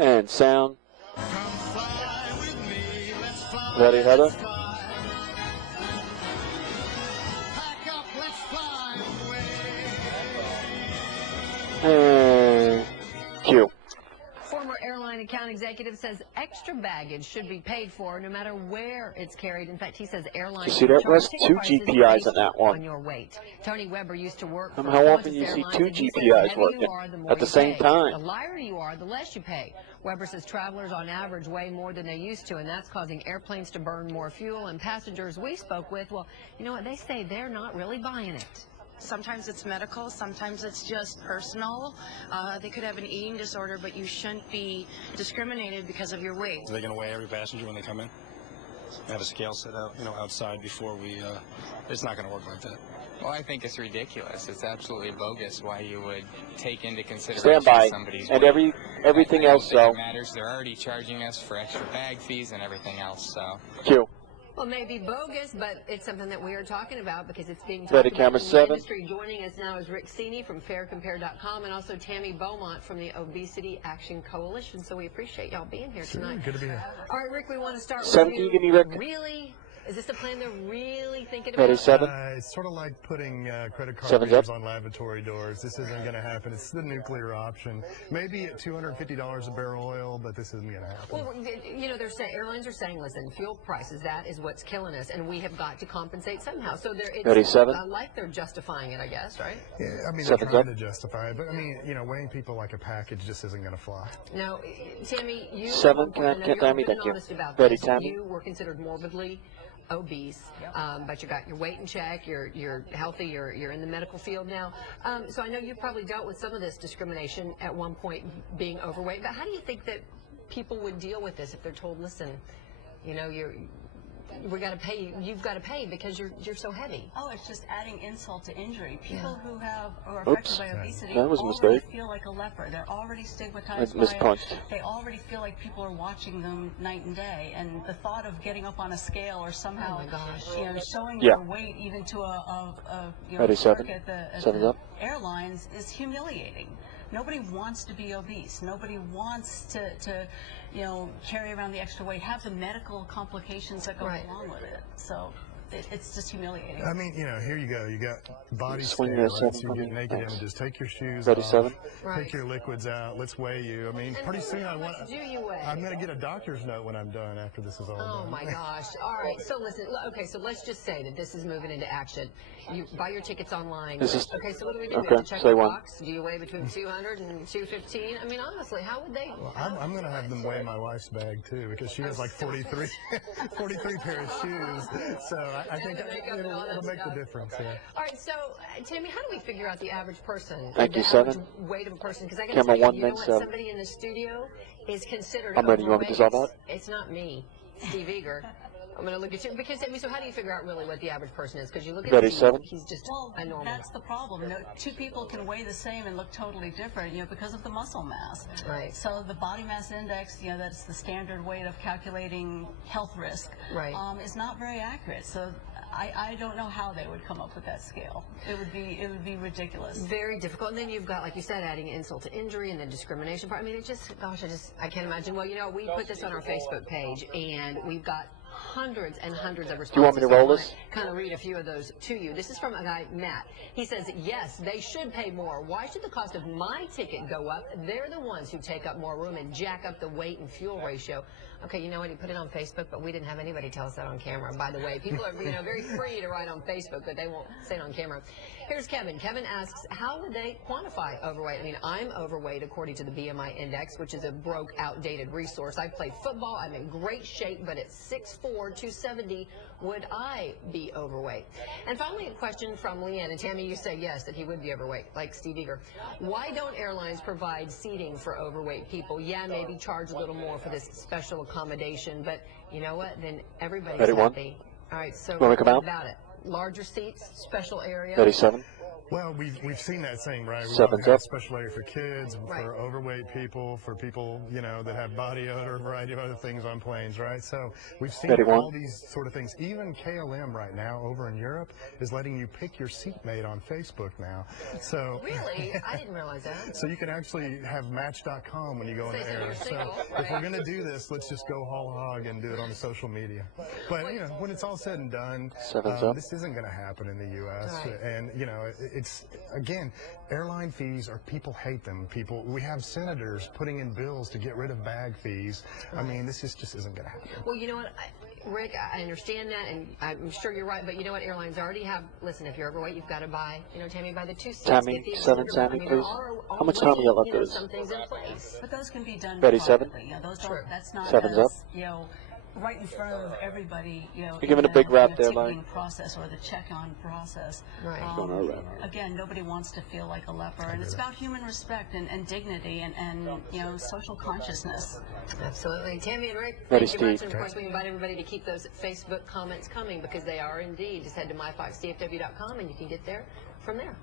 And sound. Ready, Heather? And cue. Former airline account executive says extra baggage should be paid for no matter where it's carried. In fact, he says airlines You see that, Wes? 2 GPIs on that one. On your weight. Tony Weber used to work for How often do you see 2 GPIs working at the same time? The lighter you are, the less you pay. Weber says travelers on average weigh more than they used to, and that's causing airplanes to burn more fuel. And passengers we spoke with, well, you know what, they say they're not really buying it. Sometimes it's medical, sometimes it's just personal. They could have an eating disorder, but you shouldn't be discriminated because of your weight. Are they going to weigh every passenger when they come in? Have a scale set out, outside before we, it's not going to work like that. Well, I think it's ridiculous. It's absolutely bogus why you would take into consideration somebody's and weight. everything else, though. Matters. They're already charging us for extra bag fees and everything else, so. Cue. Well, it may be bogus, but it's something that we are talking about because it's being talked Ready, about camera in the 7. industry. Joining us now is Rick Cini from FairCompare.com and also Tammy Beaumont from the Obesity Action Coalition. So we appreciate y'all being here tonight. Good to be here. All right, Rick, we want to start 7, with can you give me, Rick? Really? Is this a plan they're really thinking about? Ready, 7. It's sort of like putting credit card 7's readers up. on lavatory doors. This isn't going to happen. It's the nuclear option. Maybe at $250 a barrel oil, but this isn't going to happen. Well, they're saying, airlines are saying, listen, fuel prices, that is what's killing us, and we have got to compensate somehow. So Ready, 7. Like they're justifying it, I guess, right? Yeah, I mean, 7's they're trying up. to justify it, but I mean, weighing people like a package just isn't going to fly. Now, Tammy, you 7, can I get Tammy? Thank you. Ready, Tammy? You were considered morbidly obese, but you got your weight in check, you're healthy, you're in the medical field now. So I know you've probably dealt with some of this discrimination at one point, being overweight, but how do you think that people would deal with this if they're told, listen, we got to pay, you've got to pay because you're so heavy? Oh, it's just adding insult to injury. People who are affected by obesity that was a already mistake. feel like a leper. They're already stigmatized by Mispunched. it. They already feel like people are watching them night and day. And the thought of getting up on a scale or somehow, showing your weight even to a Ready, clerk 7. at the 7's up. airlines is humiliating. Nobody wants to be obese. Nobody wants to carry around the extra weight, have the medical complications that go along with it. So it's just humiliating. I mean, here you go. You got body Swing scale, this right? 7 So you for get me. naked Thanks. images. Take your shoes Ready, off. 7. Take your liquids out. Let's weigh you. I mean, pretty soon How much do you weigh? I'm going to get a doctor's note when I'm done after this is all done. Oh my gosh. All right. So listen, okay, so let's just say that this is moving into action. You buy your tickets online. This is, okay, so what do we do? okay, We have to check say the one. box? Do you weigh between 200 and 215? I mean, honestly, how would they? Well, I'm going to have them weigh my wife's bag, too, because she has like 43 pair of shoes. So I think it'll make the difference. Yeah. All right, so, Tammy, how do we figure out the average person? Thank you, the 7. average weight of a person? Because I got to Camera tell 1, you, know then what? 7. Somebody in the studio is considered I'm ready. You want me to solve that? It's not me, Steve Eager. I'm going to look at you. Because, I mean, so how do you figure out really what the average person is? Because you look at Ready, Steve, 7. he's just Well, a normal. that's the problem. Two people can weigh the same and look totally different, because of the muscle mass. Right. So the body mass index, that's the standard way of calculating health risk, Right. Is not very accurate. So I don't know how they would come up with that scale. It would be ridiculous. Very difficult. And then you've got, like you said, adding insult to injury and the discrimination part. I mean, it just, gosh, I can't imagine. Well, we put this on our Facebook page, and we've got hundreds and hundreds of responses. Do you want me to roll this? Kind of read a few of those to you. This is from a guy, Matt. He says, yes, they should pay more. Why should the cost of my ticket go up? They're the ones who take up more room and jack up the weight and fuel ratio. Okay, you know what? He put it on Facebook, but we didn't have anybody tell us that on camera. By the way, people are very free to write on Facebook, but they won't say it on camera. Here's Kevin. Kevin asks, how would they quantify overweight? I mean, I'm overweight according to the BMI index, which is a broke, outdated resource. I play football. I'm in great shape, but at 6'4", 270, would I be overweight? And finally, a question from Leanne. And Tammy, you say yes, that he would be overweight, like Steve Eager. Why don't airlines provide seating for overweight people? Yeah, maybe charge a little more for this special accommodation, but you know what? Then everybody's Ready, 1. happy. All right, so Want me to come what out? about it? Larger seats, special area. Ready, 7. Well, we've seen that same, right? We Seven's have a up. special area for kids, Right. for overweight people, for people, you know, that have body odor, a variety of other things on planes, right? So we've seen 31. all these sort of things. Even KLM right now over in Europe is letting you pick your seatmate on Facebook now. So Really? I didn't realize that. so you can actually have Match.com when you go in Say the so air. you're So single, if right. we're going to do this, let's just go whole hog and do it on the social media. But, you know, when it's all said and done, Seven's up. this isn't going to happen in the U.S. Right. And, you know, it's, again, airline fees people hate them. We have senators putting in bills to get rid of bag fees. I mean, this just isn't going to happen. Well, you know what, Rick, I understand that, and I'm sure you're right, but you know what, airlines already have, listen, if you're overweight, you've got to buy, you know, Tammy, buy the 2 seats. Tammy, get the 7, affordable- Tammy, I mean, please. all How much time you got left you know, of this? some things in place. But those can be done Betty, 7? privately. You know, those True. don't, that's not Seven's as, up. you know, right in front of everybody, you know. You're giving in a big the, rap in there, the ticketing Larry. process or the check-on process. Right. Going all right. Again, nobody wants to feel like a leper, and it's about human respect and dignity and you know, social consciousness. Absolutely. Tammy and Rick, Ready, thank you much. Steve. And of course, we invite everybody to keep those Facebook comments coming because they are indeed. Just head to my5cfw.com and you can get there from there.